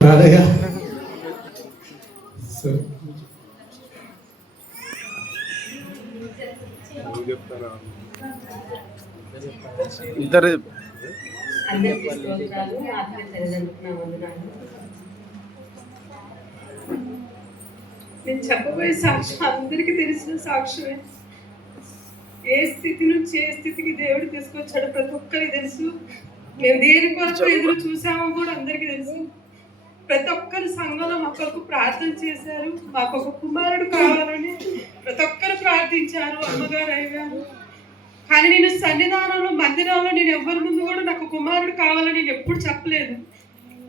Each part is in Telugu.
రాదయ్యా ఇద్దరు అందరికీ స్తోత్రాలు. ఆత్మీయ తల్లిదండ్రులకు నా వందనాలు. నేను చెప్పబోయే సాక్ష్యం అందరికీ తెలిసిన సాక్ష్యమే. ఏ స్థితి నుంచి ఏ స్థితికి దేవుడు తీసుకొచ్చాడో ప్రతి ఒక్కరికి తెలుసు. మేము దేని కొరకు ఎదురు చూసామో కూడా అందరికీ తెలుసు. ప్రతి ఒక్కరు సంఘంలో మా కొరకు ప్రార్థన చేశారు. మాకు ఒక కుమారుడు కావాలని ప్రతి ఒక్కరు ప్రార్థించారు. అమ్మగారు అయ్యారు. కానీ నేను సన్నిధానంలో మందిరంలో నేను ఎవరి ముందు కూడా నాకు కుమారుడు కావాలని నేను ఎప్పుడు చెప్పలేదు.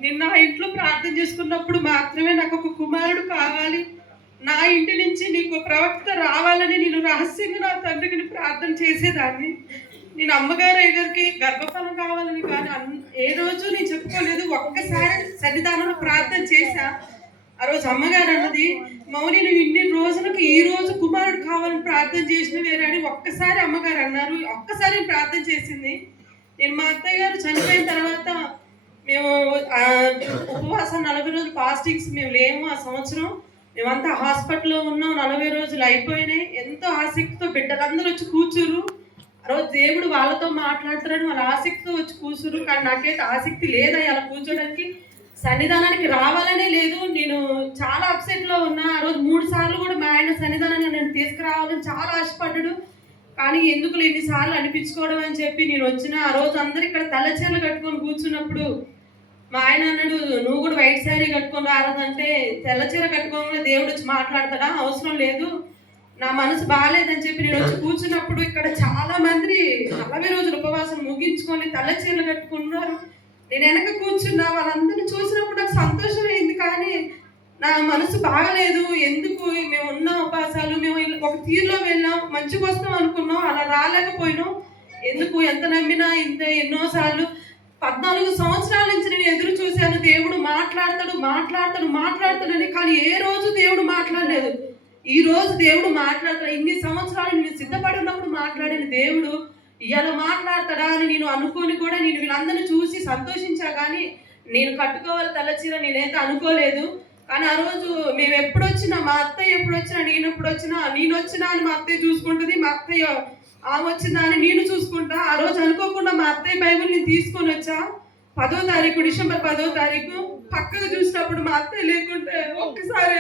నేను నా ఇంట్లో ప్రార్థన చేసుకున్నప్పుడు మాత్రమే నాకు ఒక కుమారుడు కావాలి, నా ఇంటి నుంచి నీకు ప్రవక్త రావాలని నేను రహస్యంగా నా తండ్రికి ప్రార్థన చేసేదాన్ని. నేను అమ్మగారు అయ్యగారికి గర్భఫలం కావాలని కానీ ఏ రోజు నేను చెప్పుకోలేదు. ఒక్కసారి సన్నిధానంలో ప్రార్థన చేశా. ఆ రోజు అమ్మగారు అన్నది, మౌని నువ్వు ఇన్ని రోజులకు ఈ రోజు కుమారుడు కావాలని ప్రార్థన చేసిన వేరే అని ఒక్కసారి అమ్మగారు అన్నారు. ఒక్కసారి ప్రార్థన చేసింది. నేను మా అత్తయ్య గారు చనిపోయిన తర్వాత మేము ఉపవాసం 40 రోజులు ఫాస్టింగ్స్ మేము లేము. ఆ సంవత్సరం మేమంతా హాస్పిటల్లో ఉన్నాం. 40 రోజులు అయిపోయినాయి. ఎంతో ఆసక్తితో బిడ్డలందరూ వచ్చి కూర్చురు. ఆ రోజు దేవుడు వాళ్ళతో మాట్లాడుతున్నాడు. వాళ్ళ ఆసక్తితో వచ్చి కూర్చురు. కానీ నాకైతే ఆసక్తి లేదా అలా కూర్చోడానికి, సన్నిధానానికి రావాలనే లేదు. నేను చాలా అప్సెట్లో ఉన్నా. ఆ రోజు 3 సార్లు కూడా మా ఆయన సన్నిధానాన్ని నేను తీసుకురావాలని చాలా ఆశపడ్డాడు. కానీ ఎందుకు ఎన్నిసార్లు అనిపించుకోవడం అని చెప్పి నేను వచ్చిన. ఆ రోజు అందరు ఇక్కడ తెల్లచీరలు కట్టుకొని కూర్చున్నప్పుడు మా ఆయన అన్నాడు, నువ్వు కూడా వైట్ శారీ కట్టుకొని రారదంటే, తెల్లచీర కట్టుకోగానే దేవుడు వచ్చి మాట్లాడతాడా? అవసరం లేదు, నా మనసు బాగాలేదని చెప్పి నేను వచ్చి కూర్చున్నప్పుడు ఇక్కడ చాలా మంది 40 రోజులు ఉపవాసం ముగించుకొని తెల్లచీరలు కట్టుకున్నారు. నేను వెనక కూర్చున్నా. వాళ్ళందరినీ చూసినప్పుడు నాకు సంతోషం అయింది. కానీ నా మనసు బాగలేదు. ఎందుకు మేము ఉన్న ఉపవాసాలు మేము ఒక తీరులో వెళ్ళాం, మంచిగా వస్తాం అనుకున్నాం, అలా రాలేకపోయినాం. ఎందుకు ఎంత నమ్మినా ఇంత ఎన్నోసార్లు 14 సంవత్సరాల నుంచి నేను ఎదురు చూశాను. దేవుడు మాట్లాడతాడు మాట్లాడతాడు మాట్లాడతాడని, కానీ ఏ రోజు దేవుడు మాట్లాడలేదు. ఈ రోజు దేవుడు మాట్లాడతాడు. ఇన్ని సంవత్సరాలు నేను సిద్ధపడి ఉన్నప్పుడు మాట్లాడిన దేవుడు ఇలా మాట్లాడతాడా అని నేను అనుకోని కూడా నేను వీళ్ళందరినీ చూసి సంతోషించా. కానీ నేను కట్టుకోవాలి తెల్లచీర నేనైతే అనుకోలేదు. కానీ ఆ రోజు మేము ఎప్పుడు వచ్చినా, మా అత్తయ్య ఎప్పుడు వచ్చినా, నేను ఎప్పుడు వచ్చినా, నేను వచ్చినా అని మా అత్తయ్య చూసుకుంటుంది, మా అత్తయ్య ఆమె వచ్చిందా అని నేను చూసుకుంటా. ఆ రోజు అనుకోకుండా మా అత్తయ్య బైబిల్ నేను తీసుకొని వచ్చా. 10వ తారీఖు డిసెంబర్ 10వ తారీఖు పక్కకు చూసినప్పుడు మా అత్తయ్య లేకుంటే ఒక్కసారి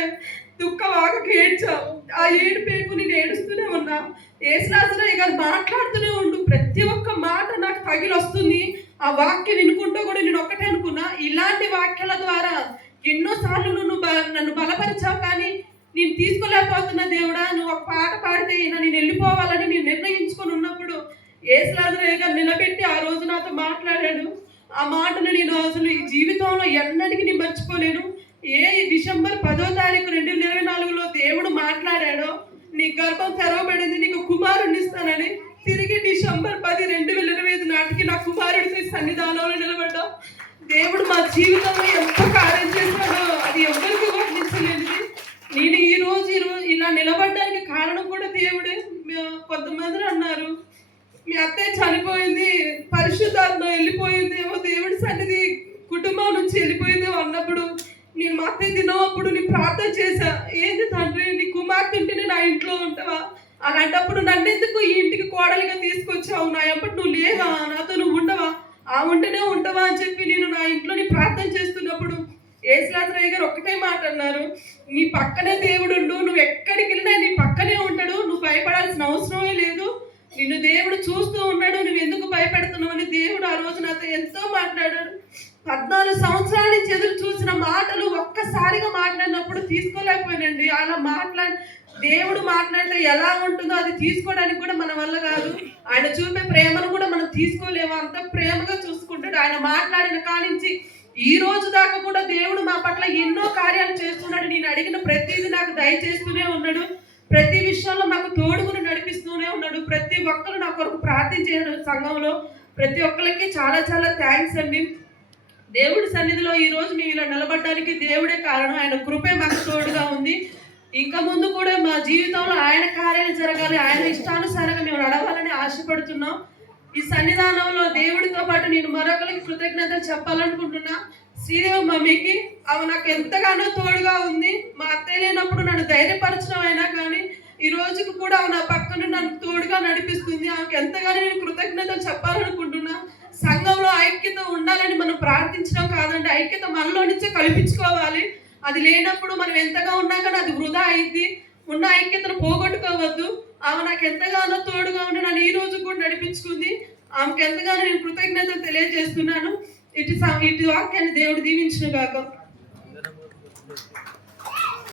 దుఃఖవాగకి ఏడ్చా. ఆ ఏడుపేకు నేను ఏడుస్తూనే ఉన్నా. యేసురాజురావు గారు మాట్లాడుతూనే ఉండు, ప్రతి ఒక్క మాట నాకు తగిలొస్తుంది. ఆ వాక్యం వినుకుంటూ కూడా నేను ఒక్కటే అనుకున్నా, ఇలాంటి వాక్యాల ద్వారా ఎన్నోసార్లు నువ్వు నన్ను బలపరిచావు, కానీ నేను తీసుకోలేకపోతున్నా దేవుడా. నువ్వు ఒక పాట పాడితే నేను వెళ్ళిపోవాలని నేను నిర్ణయించుకొని ఉన్నప్పుడు యేసురాజురావు గారు నిలబెట్టి ఆ రోజు నాతో మాట్లాడాడు. ఆ మాటను నేను అసలు ఈ జీవితంలో ఎన్నటికీ నేను మర్చిపోలేను. డిసెంబర్ 10వ తారీఖు 2024లో దేవుడు మాట్లాడాడో, నీ గర్భం తెరవబడింది, నీకు కుమారుడిని ఇస్తానని, తిరిగి డిసెంబర్ 10, 2025 నాటికి నా కుమారుడిని సన్నిధానంలో నిలబడ్డా. దేవుడు మా జీవితంలో ఎంత కార్యం చేశాడో అది ఎవరికి వర్ణించలేనిది. నేను ఈ రోజు ఇలా నిలబడడానికి కారణం కూడా దేవుడే. కొంతమంది అన్నారు, మీ అత్తయ్య చనిపోయింది, పరిశుద్ధాత్మ వెళ్ళిపోయిందేమో, దేవుడి సన్నిధి కుటుంబం నుంచి వెళ్ళిపోయిందేమో అన్నప్పుడు నేను మా అత్తయ్య తినప్పుడు నేను ప్రార్థన చేశా. ఏంది తండ్రి, నీ కుమార్తె ఉంటేనే నా ఇంట్లో ఉంటావా? అలాంటప్పుడు నన్నెందుకు ఈ ఇంటికి కోడలిగా తీసుకొచ్చావు? నా ఎప్పటి నువ్వు లేవా? నాతో నువ్వు ఉండవా? ఆ ఉంటేనే ఉంటావా అని చెప్పి నేను నా ఇంట్లోని ప్రార్థన చేస్తున్నప్పుడు యేసురాజురావు గారు ఒక్కటే మాట అన్నారు, నీ పక్కనే దేవుడు ఉండు, నువ్వు ఎక్కడికి వెళ్ళినా నీ పక్కనే ఉంటాడు, నువ్వు భయపడాల్సిన అవసరమే లేదు, నిన్ను దేవుడు చూస్తూ ఉన్నాడు, నువ్వు ఎందుకు భయపెడుతున్నావు అని దేవుడు ఆ రోజు నాతో ఎంతో మాట్లాడాడు. 14 సంవత్సరాల నుంచి ఎదురు చూసిన మాటలు ఒక్కసారిగా మాట్లాడినప్పుడు తీసుకోలేకపోయానండి. అలా దేవుడు మాట్లాడితే ఎలా ఉంటుందో అది తీసుకోవడానికి కూడా మన వల్ల కాదు. ఆయన చూపే ప్రేమను కూడా మనం తీసుకోలేము. అంత ప్రేమగా చూసుకుంటాడు. ఆయన మాట్లాడిన కానించి ఈ రోజు దాకా కూడా దేవుడు మా పట్ల ఎన్నో కార్యాలు చేస్తున్నాడు. నేను అడిగిన ప్రతిదీ నాకు దయచేస్తూనే ఉన్నాడు. ప్రతి విషయంలో మాకు తోడుగుని నడిపిస్తూనే ఉన్నాడు. ప్రతి ఒక్కరు నా కొరకు ప్రార్థించారు. సంఘంలో ప్రతి ఒక్కరికి చాలా చాలా థ్యాంక్స్ అండి. దేవుడి సన్నిధిలో ఈ రోజు మేము ఇలా నిలబడడానికి దేవుడే కారణం. ఆయన కృపే మాకు తోడుగా ఉంది. ఇంకా ముందు కూడా మా జీవితంలో ఆయన కార్యాలు జరగాలి, ఆయన ఇష్టానుసారంగా మేము నడవాలని ఆశపడుతున్నాం. ఈ సన్నిధానంలో దేవుడితో పాటు నేను మరొకరికి కృతజ్ఞతలు చెప్పాలనుకుంటున్నా. శ్రీదేవి మమ్మీకి ఆమె నాకు ఎంతగానో తోడుగా ఉంది. మా అత్తయ్య లేనప్పుడు నన్ను ధైర్యపరచడం అయినా కానీ ఈ రోజుకి కూడా ఆమె నా పక్కన నన్ను తోడుగా నడిపిస్తుంది. ఆమెకు ఎంతగానో నేను కృతజ్ఞతలు చెప్పాలనుకుంటున్నా. సంఘంలో ఐక్యత ఉండాలని మనం ప్రార్థించడం కాదండి, ఐక్యత మనలో నుంచే కల్పించుకోవాలి. అది లేనప్పుడు మనం ఎంతగా ఉన్నా కానీ అది వృధా అయింది. ఉన్న ఐక్యతను పోగొట్టుకోవద్దు. ఆమె నాకు ఎంతగానో తోడుగా ఉండి నన్ను ఈ రోజు కూడా నడిపించుకుంది. ఆమెకు ఎంతగానో నేను కృతజ్ఞతలు తెలియజేస్తున్నాను. ఇటు వాక్యాన్ని దేవుడు దీవించును గాక.